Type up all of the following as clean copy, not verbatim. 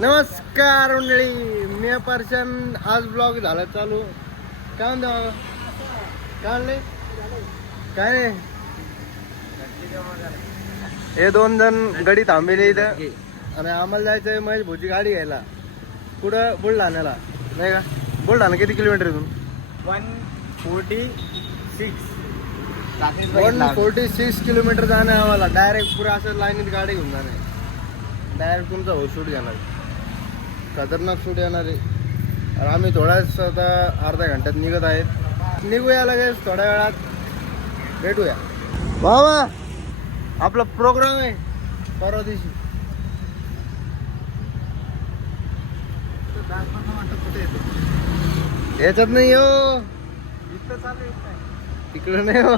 नमस्कार मंडळी, मी पर्शन. आज ब्लॉग झाला चालू. काय म्हणतो काय नाही काय नाही. हे 2 जण गडी थांबेले इथं आणि आम्हाला जायचंय महेश भाऊची गाडी घ्यायला. कुठं? बुलढाण्याला नाही का? बुलढाणा किती किलोमीटर इथून? 146 किलोमीटर जाणं आहे आम्हाला. डायरेक्ट पुरा असं लाईनीत गाडी घेऊन जाणार आहे. डायरेक्ट तुमचा हो शूट घेणार, खतरनाक शूट येणार आहे. आम्ही थोड्याच आता अर्ध्या घंट्यात निघत आहेत. निघूया लगेच थोड्या वेळात, भेटूया. बाबा आपला प्रोग्राम आहे परवा दिवशी. याच्यात नाही हो, तिकडं नाही हो.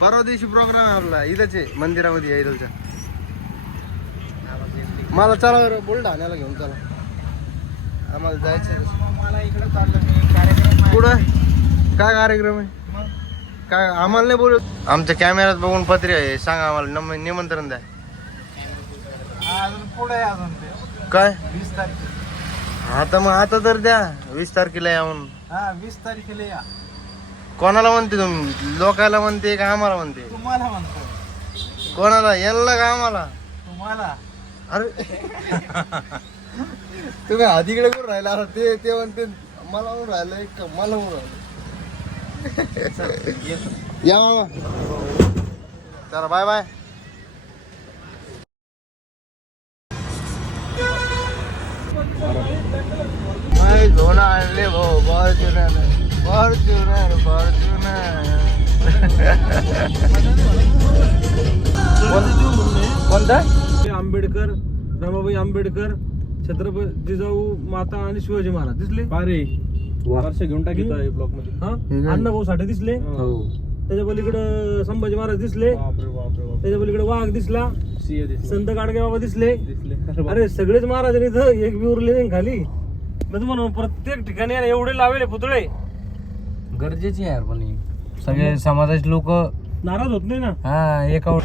परवा दिवशी प्रोग्राम आहे आपला इथंच आहे, मंदिरामध्ये आहे इथलच्या. मला चला बरं बुलढाण्याला घेऊन चला, आम्हाला जायचं. मला इकडे चाललं कार्यक्रम. पुढं काय कार्यक्रम आहे? काय आम्हाला नाही बोलू. आमच्या कॅमेऱ्यात बघून पत्रे आहे, सांगा आम्हाला निमंत्रण द्या. पुढे अजून काय 20 तारीख. आता मग आता तर द्या 20 तारखेला या म्हणून. 20 तारखेला या. कोणाला म्हणते तुम्ही? लोकाला म्हणते का आम्हाला म्हणते? तुम्हाला म्हणतो. कोणाला? याला का आम्हाला? तुम्हाला. अरे तुम्ही आधीकडे करून राहिला. ते म्हणते मला म्हणून राहिलं, एक मला म्हणून राहिलं. या मामा, चला बाय बाय. धोना आणले भाऊ, फॉर्च्युनर फॉर्च्युनर फॉर्च्युनर. कोणता? आंबेडकर, रमाबाई आंबेडकर, छत्रपती जिजाऊ माता आणि शिवाजी महाराज दिसले. अरे वर्ष घेऊन टाकी ब्लॉक मध्ये. अण्णाभाऊ साठे दिसले. त्याच्या पलीकडे संभाजी महाराज दिसले. त्याच्या पलीकडे वाघ दिसला. संत गाडगे बाबा दिसले. अरे सगळेच महाराज इथं, एक बी उरले नाही खाली. म्हणून प्रत्येक ठिकाणी एवढे लावले पुतळे. गरजेची आहे पण सगळे समाजाचे लोक नाराज होत नाही ना. एका.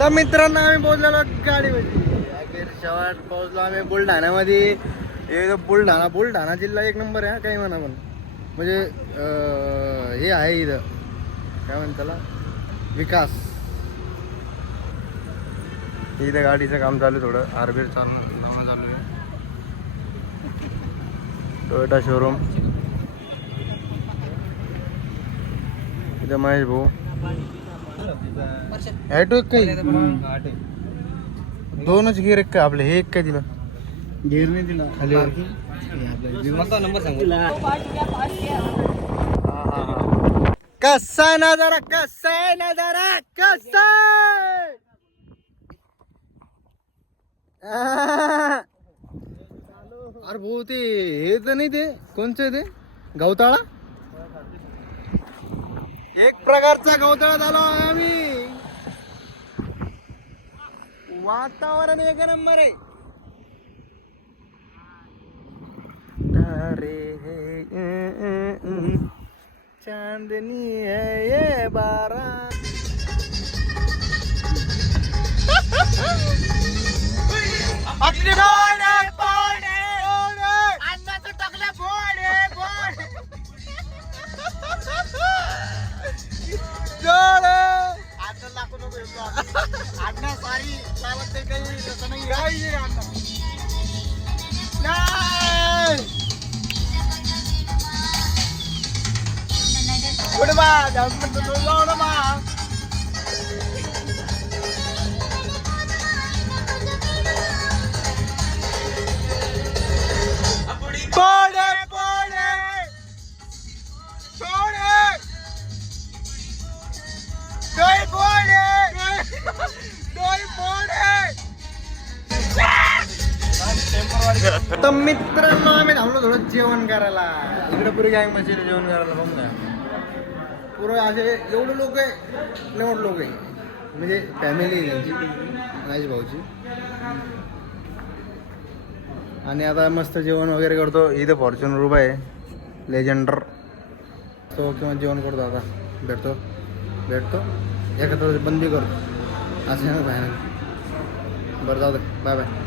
तर मित्रांनो, आम्ही पोहोचलेलो गाडीमध्ये. अखेर शेवट पोहोचलो आम्ही बुलढाण्यामध्ये. बुलढाणा जिल्हा एक नंबर आहे, काही म्हणा. पण म्हणजे हे आहे इथं, काय म्हणतात त्याला, विकास. इथं गाडीचं काम चालू आहे, थोडं आरबीर चालू आहे. Toyota showroom. इथं महेश भाऊ. ॲटो एक काही 2च गिअर एक काय आपले? हे एक काय दिलं? घेर नाही दिला खाली नंबर सांगू. कसा नजारा, कसा नजारा, कसा. अरे भाऊ ते हे तर नाही, ते कोणचं ते गवताळा? एक प्रकारचा गवताळा झालो आम्ही. वातावरण एक नंबर आहे. चांदनी है ये 12. तर मित्रांनो, आम्ही थांबलो थोडं जेवण करायला. इकडे पुरे गँग बसले जेवण करायला. बघ ना, पुरं असे एवढे लोक आहे, एवढे लोक आहे. म्हणजे फॅमिली आहे त्यांची, महेश भाऊची. आणि आता मस्त जेवण वगैरे करतो. इथं फॉर्च्युनर उभा आहे, लेजेंडर. तो किंवा जेवण करतो. आता भेटतो एकत्र बंदी करतो असं ना. बरं जाऊ दे, बाय बाय.